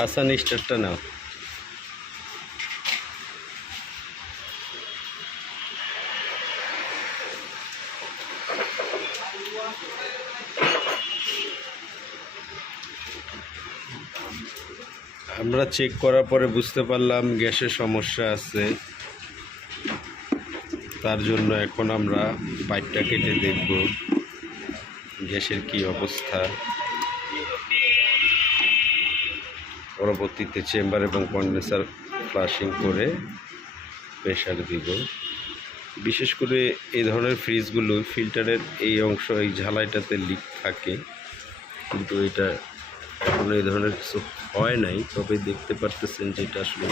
হাসান স্টারটা নাও। আমরা চেক করার পরে বুঝতে পারলাম গ্যাসের সমস্যা আছে, তার জন্য এখন আমরা পাইপটা কেটে দেখব গ্যাসের কি অবস্থা। পরবর্তীতে চেম্বার এবং কন্ডেন্সার ফ্লাশিং করে প্রেশার দিব। বিশেষ করে এই ধরনের ফ্রিজগুলো ফিল্টারের এই অংশ, এই ঝালাইটাতে লিক থাকে, কিন্তু এটা এখনো এই ধরনের কিছু হয় নাই। তবে দেখতে পারতেছেন যে এটা আসলে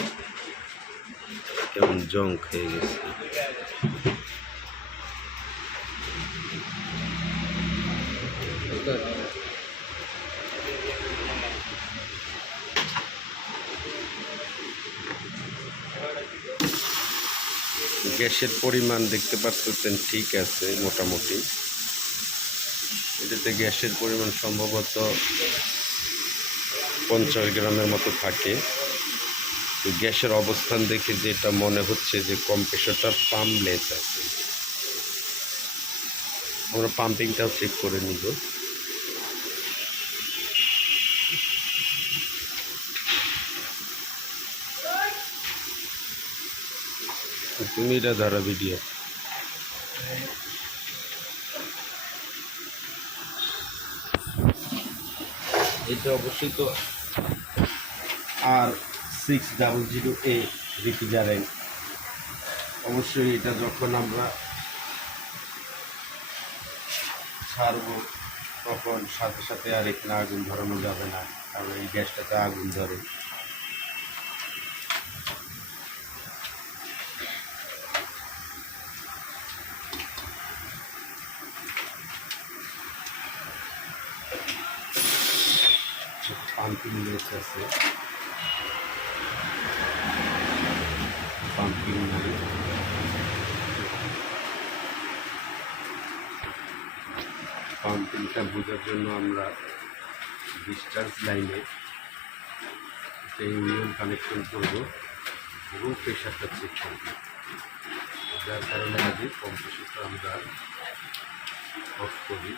কেমন জং হয়ে গেছে। গ্যাসের পরিমাণ দেখতে পাচ্ছেন ঠিক আছে মোটামুটি। এটাতে গ্যাসের পরিমাণ সম্ভবত 50 গ্রামের মতো থাকে। তো গ্যাসের অবস্থান দেখে যেটা মনে হচ্ছে যে কম্প্রেসরটা পাম্পলেস আছে। আমরা পাম্পিংটাও চেক করে নিব। তুমি এটা ধরো ভিডিও। এটা অবশ্যই তো R600A রেফ্রিজারেন্ট। অবশ্যই এটা যখন আমরা ছাড়বো তখন সাথে সাথে আর এখানে আগুন ধরানো যাবে না, কারণ এই গ্যাসটাতে আগুন ধরে। পাম্পিং লেস আছে, পাম্পিং নাই। পাম্পিংটা বোঝার জন্য আমরা ডিসচার্জ লাইনে ইউনিয়ন কানেকশন করব এবং প্রেশারটা চেক করব, যার কারণে আগে কম্প্রেসরটা আমরা অফ করি।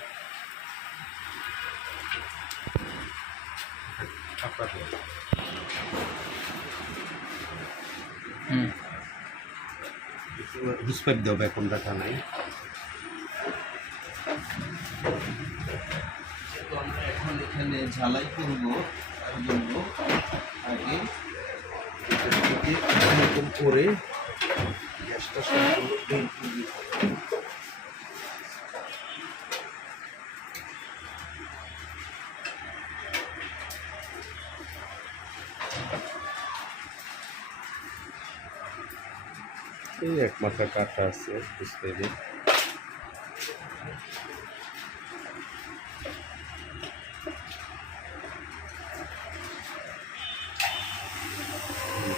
হুসপাইপ দেবো, এখন দেখা নাই। আমরা এখন এখানে ঝালাই করবো, তার জন্য আগে এরকম করে গ্যাসটা সম্পূর্ণ বের করে দিতে হবে। এই এক মাথা কাটা আছে বুঝতে পেরে।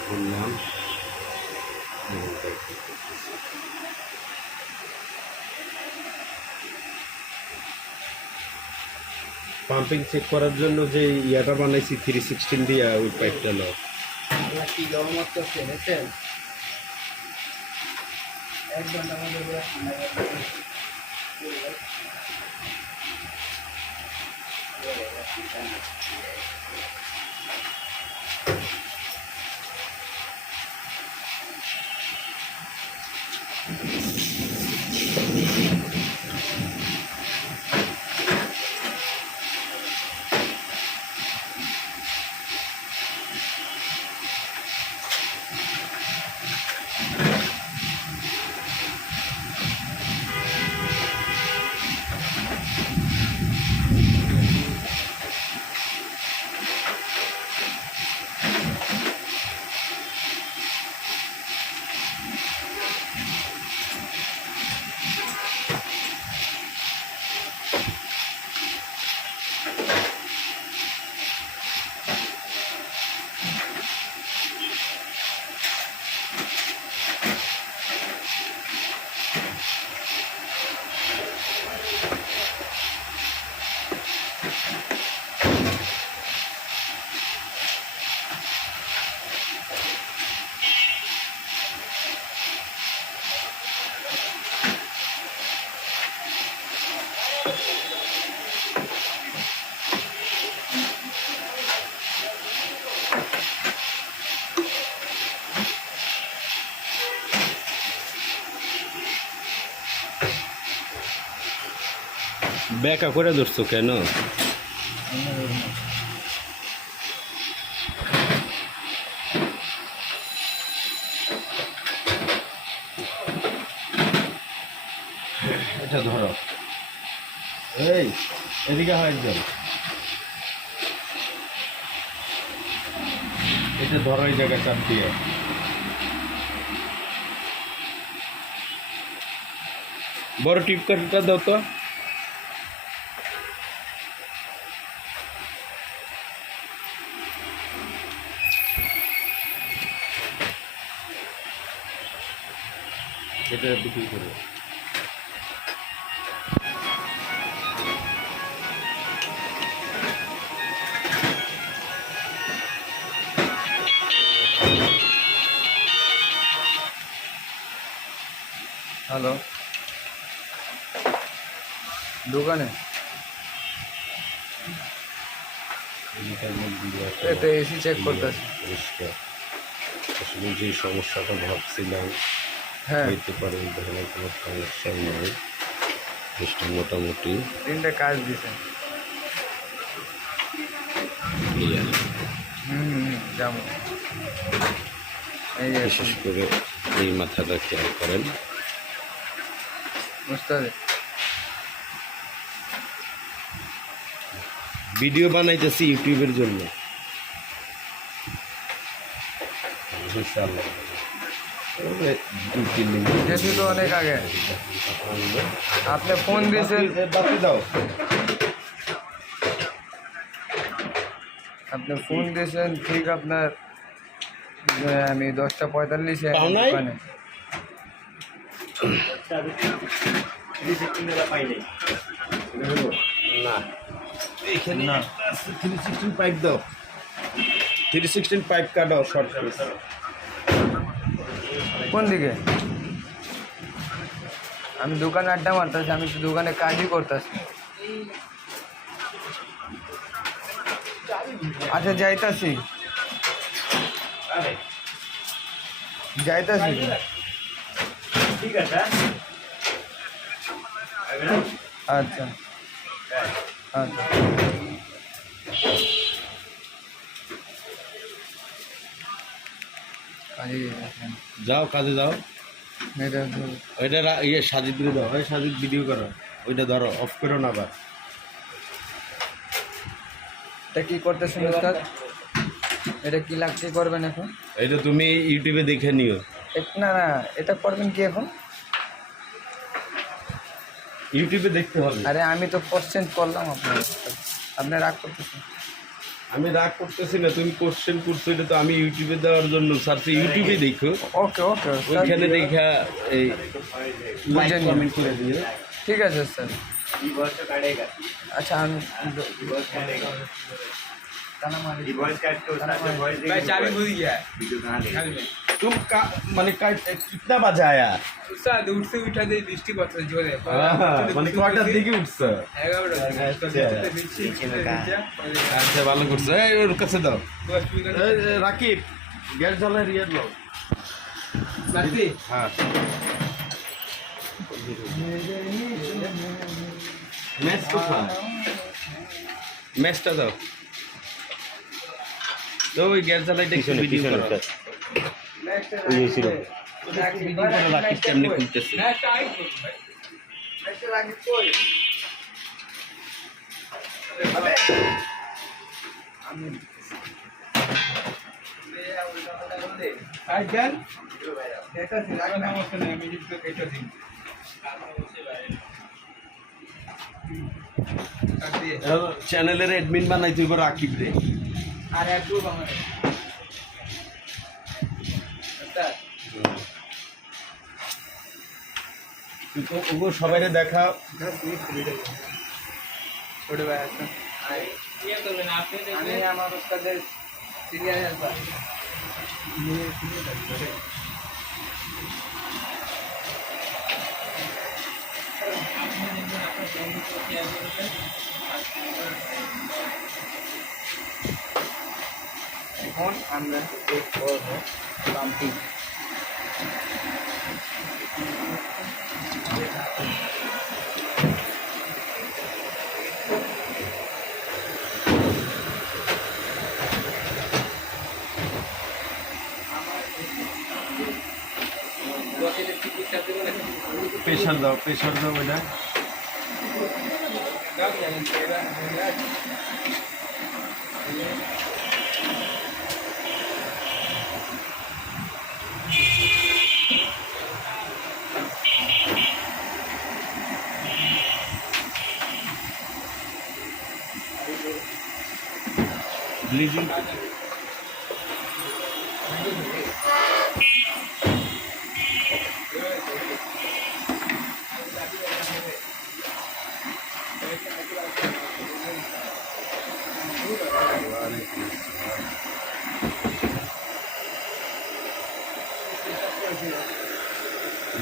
করলাম পাম্পিং চেক করার জন্য যে ইয়াটা বানাইছি 316 দিয়া, ওই পাইপটা নাও। কি গরমত করছে দেখছেন, এক ঘন্টা মধ্যে ব্যাকা করে ধরছো কেন? এটা ধরো, এই এদিকে হয় একজন, এটা ধরো এই জায়গা চাপ দিয়ে। বড় টিপ কাঠটা দাও তো। এটা বিক্রি করো। হ্যালো, দোকানে এটা এসি চেক করতেছি। পরিষ্কার। আসলে যে সমস্যাটা ভাবছিলাম হ্যাঁ, হইতে পারে, ধরনের কোনো সমস্যা নয়, চেষ্টা মোটামুটি 3টা কাজ দিছে। ক্লিয়ার। যেমন এই যে বিশেষ করে এই মাথাটা খেয়াল করেন। বুঝতে ভিডিও বানাইতেছি ইউটিউবের জন্য। ইনশাআল্লাহ তবে 2-3 দিন যেহেতু তো অনেক আগে আপনি ফোন দিয়েছেন, বাতি দাও। আপনি ফোন দিয়েছেন ঠিক আপনার আমি 10:45 পাও নাই? দোকানে। না এখানে না 316 পাইপ দাও, 316 পাইপ কাটাও শর্ট। কোন দিকে? আমি দোকানে আড্ডা মারতেছি, আমি তো দোকানে কাজই করতেছি। আচ্ছা যাইতাছি যাইতাছি। ঠিক আছে। আচ্ছা আচ্ছা। কাজে গেছেন। যাও কাজে যাও। এটা ওইটা ইয়ে সাজিদ দিয়ে দাও, ওই সাজিদ ভিডিও করো, ওইটা ধরো, অফ করো না আবার। এটা কি করতেছেন উস্তাদ? এটা কি লাগছে করবেন এখন? এটা তুমি ইউটিউবে দেখে নিও। না না, এটা করবেন কি এখন? ইউটিউবে দেখতে হবে। আরে আমি তো কোশ্চেন করলাম আপনার, আপনি রাগ করতেছেন। আমি রাগ করতেছি না, তুমি কোশ্চেন করছো, এটা তো আমি ইউটিউবে দেওয়ার জন্য সার্চ, ইউটিউবে দেখো। ওকে ওকে ওইখানে দেখা এই লাইক বুঝে নিন। কমেন্ট করে দিও। ঠিক আছে স্যার। अच्छा हम चाबी भूल गया तुम का माने कितना बजे आया? उस्ताद उठते उठा दे दृष्टि पत्र जोरे মানে কয়টার দিকে উঠছে? 11টা আচ্ছা ভালো করছে। এই ওর কাছে দাও। এই রাকিব গ্যাস জ্বালায় রিয়াদ দাও। बाकी হ্যাঁ ম্যাচ কোথায়? ম্যাচটা দাও তো ওই গ্যাস জ্বালাইটা একটু ভিডিও করো। ওই ছিল ভিডিও করে রাকিব কেমনে খুলতেছে। मैं टाइट हूं भाई ऐसे लागे कोई अबे আমি टाइट कर এটা ছিল अगर समस्या नहीं मैं जिसको कहता थी कर दिए চ্যানেলের অ্যাডমিন বানাইতে হবে রাকিব রে। আর একটু আমারে আচ্ছা তুই তো ওগো সবাইরে দেখা। 10 মিনিট ভিডিও ছোট ভাই আসুন ये तो मैंने आपने আমি देखा আমার উস্তাদের সিরিয়াল হেল্পার এখন আমরা চেক করব পাম্পিং। প্রেশার দাও এটা। ব্লিডিং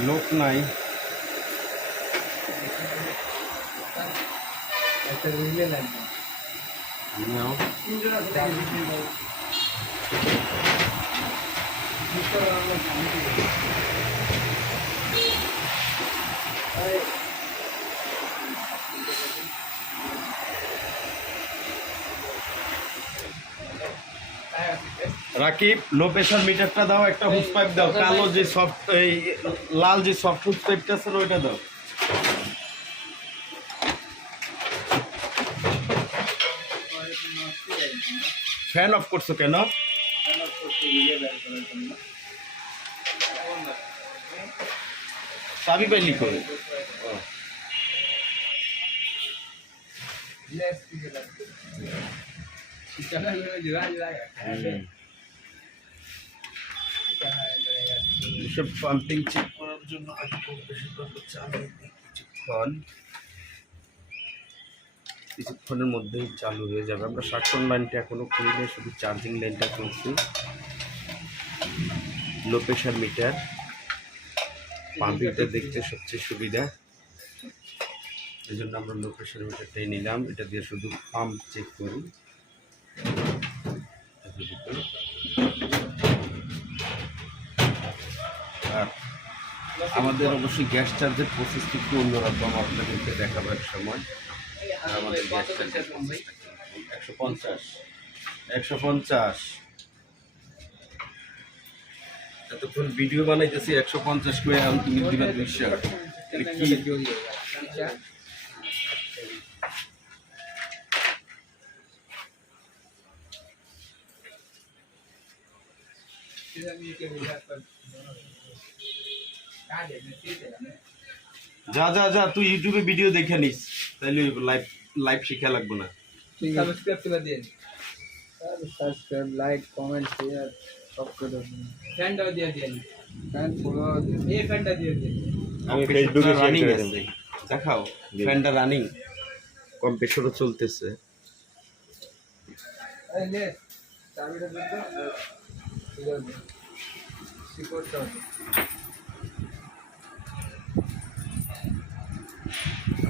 লোক নাই। একটা রিলে লাগবে। নাও রাকিব, লো প্রেশার মিটারটা দাও, একটা হুস পাইপ দাও, কালো যে সফট এই লাল যে সফট হুস পাইপটা আছে ওইটা দাও। ফ্যান অফ করছো কেন? চাবি পাইলি করে সব পাম্পিং চেক করার জন্য কিছুক্ষণের মধ্যেই চালু হয়ে যাবে। আমরা শাটন লাইনটা এখনো খুলিনি, শুধু চার্জিং লাইনটা খুলছি। লো প্রেশার মিটার পাম্পিংটা দেখতে সবচেয়ে সুবিধা, এই জন্য আমরা লো প্রেশার মিটারটাই নিলাম। এটা দিয়ে শুধু পাম্প চেক করি। আর আমাদের অবশ্যই গ্যাস চার্জের প্রসেসটি একটু অন্যরকম, আপনাদেরকে দেখাবার সময়। আমাদের গ্যাস চার্জের 150 এতক্ষণ ভিডিও বানাইতেছি 150 করে, আমি তুমি দিবা 200 কি যা যা যা, তুই ইউটিউবে ভিডিও দেখে নিস, তাইলে লাইভ শিখা লাগবে না। সাবস্ক্রাইব করে দিন, সাবস্ক্রাইব, লাইক, কমেন্ট, শেয়ার সব করে দিন। ফ্যানটাও দিয়ে দিন, ফ্যান পুরো এই ফ্যানটা দিয়ে দিন। আমি ফেসবুকে রানিং আছে, দেখাও ফ্যানটা রানিং, কম্প্রেসরও চলতেছে। এই নে চাবিটা দে তো, ঠিক আছে সিকোরটা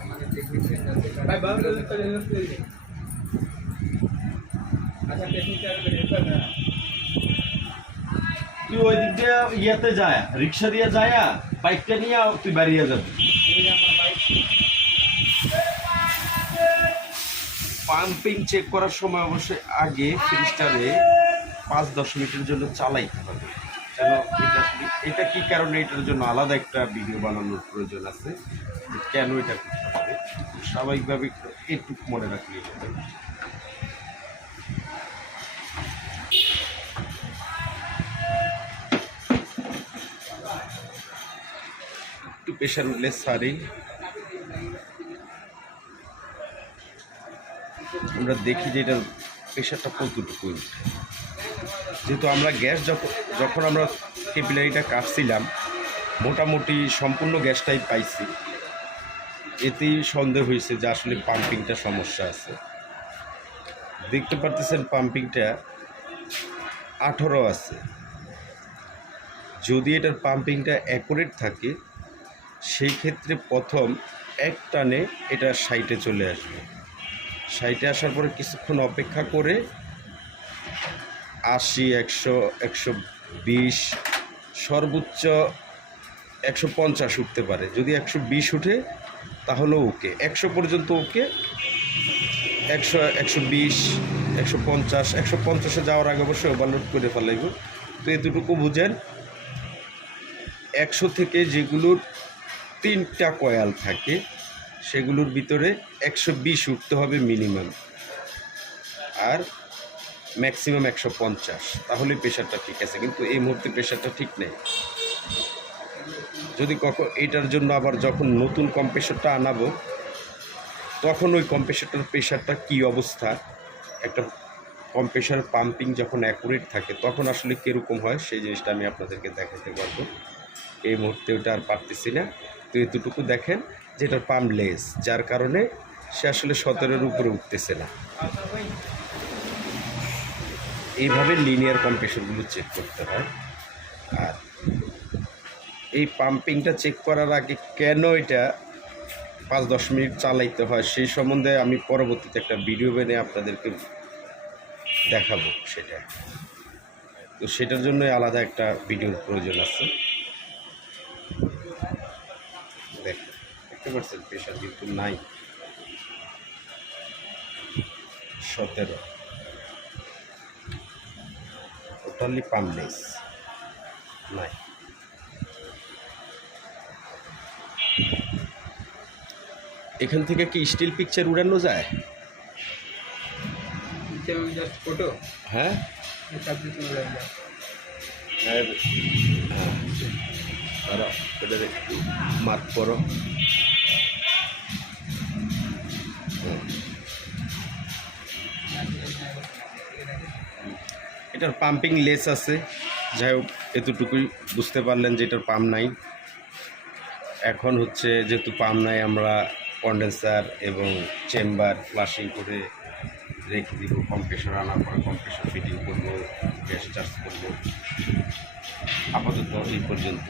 আমাদের টেকনিশিয়ান আছে ভাই বাবু করে দিন। আচ্ছা টেকনিশিয়ান করে না, তুই ওই দিক দিয়ে ইয়েতে যায়, রিক্সা দিয়ে যায়, বাইকটা নিয়ে তুই বাড়িয়ে যাবি। পাম্পিং চেক করার সময় অবশ্যই আগে ফ্রিজটারে 5-10 মিনিটের জন্য চালাইতে হবে, যেন এটা কি কারণে, এটার জন্য আলাদা একটা ভিডিও বানানোর প্রয়োজন আছে, কেন এটা করতে হবে। স্বাভাবিকভাবে একটু মনে রাখলেই হবে। একটু প্রেশার উঠলে সারি আমরা দেখি যে এটার প্রেশারটা কতটুকু উঠে। যেহেতু আমরা গ্যাস যখন আমরা ক্যাপিলারিটা কাটছিলাম মোটামুটি সম্পূর্ণ গ্যাসটাই পাইছি, এতেই সন্দেহ হয়েছে যে আসলে পাম্পিংটা সমস্যা আছে। দেখতে পারতেছেন পাম্পিংটা 18 আছে। যদি এটার পাম্পিংটা অ্যাকুরেট থাকে সেই ক্ষেত্রে প্রথম এক টানে এটা 60-এ চলে আসবে। 60-এ আসার পরে কিছুক্ষণ অপেক্ষা করে 80, 100, 120, সর্বোচ্চ 150 উঠতে পারে। যদি 120 উঠে তাহলেও ওকে, 100 পর্যন্ত ওকে। 100, 120, 150, 150-এ যাওয়ার আগে অবশ্যই ওভারলোড করে ফেলাইব। তো এতটুকু বুঝেন, 100 থেকে যেগুলোর 3টা কয়েল থাকে, সেগুলোর ভিতরে 120 উঠতে হবে মিনিমাম, আর ম্যাক্সিমাম 150, তাহলে প্রেশারটা ঠিক আছে। কিন্তু এই মুহূর্তে প্রেশারটা ঠিক নেই। যদি কখন এটার জন্য আবার যখন নতুন কম্প্রেসরটা আনাবো, তখন ওই কম্প্রেসরটার প্রেশারটা কী অবস্থা, একটা কম্প্রেসর পাম্পিং যখন অ্যাকুরেট থাকে তখন আসলে কীরকম হয় সেই জিনিসটা আমি আপনাদেরকে দেখাতে পারবো। এই মুহূর্তে ওটা আর পারতেছি না। তো এতটুকু দেখেন যে এটার পাম্প লেস, যার কারণে সে আসলে 17-এর উপরে উঠতেছে না। এইভাবে লিনিয়ার কম্প্রেসরগুলো চেক করতে হয়। আর এই পাম্পিংটা চেক করার আগে কেন এটা 5-10 মিনিট চালাইতে হয় সেই সম্বন্ধে আমি পরবর্তীতে একটা ভিডিও বানিয়ে আপনাদেরকে দেখাবো সেটা। তো সেটার জন্য আলাদা একটা ভিডিওর প্রয়োজন আছে। দেখতে পাচ্ছেন প্রেশার কিন্তু নাই, 17, টোটালি পাম্পলেস নাই। এখান থেকে কি স্টিল পিকচার উড়ানো যায়? জাস্ট ফটো হ্যাঁ, সব কিছু মিলে যায়। হ্যাঁ, তারা এটার একটু মার্ক করো। এটার পাম্পিং লেস আছে, যাই হোক এতটুকুই বুঝতে পারলেন যে এটার পাম্প নাই। এখন হচ্ছে যেহেতু পাম্প নাই, আমরা কন্ডেন্সার এবং চেম্বার ফ্লাশিং করে রেখে দিব। কম্প্রেসর আনার পরে কম্প্রেসর ফিটিং করবো, গ্যাস চার্জ করবো। আপাতত এই পর্যন্ত।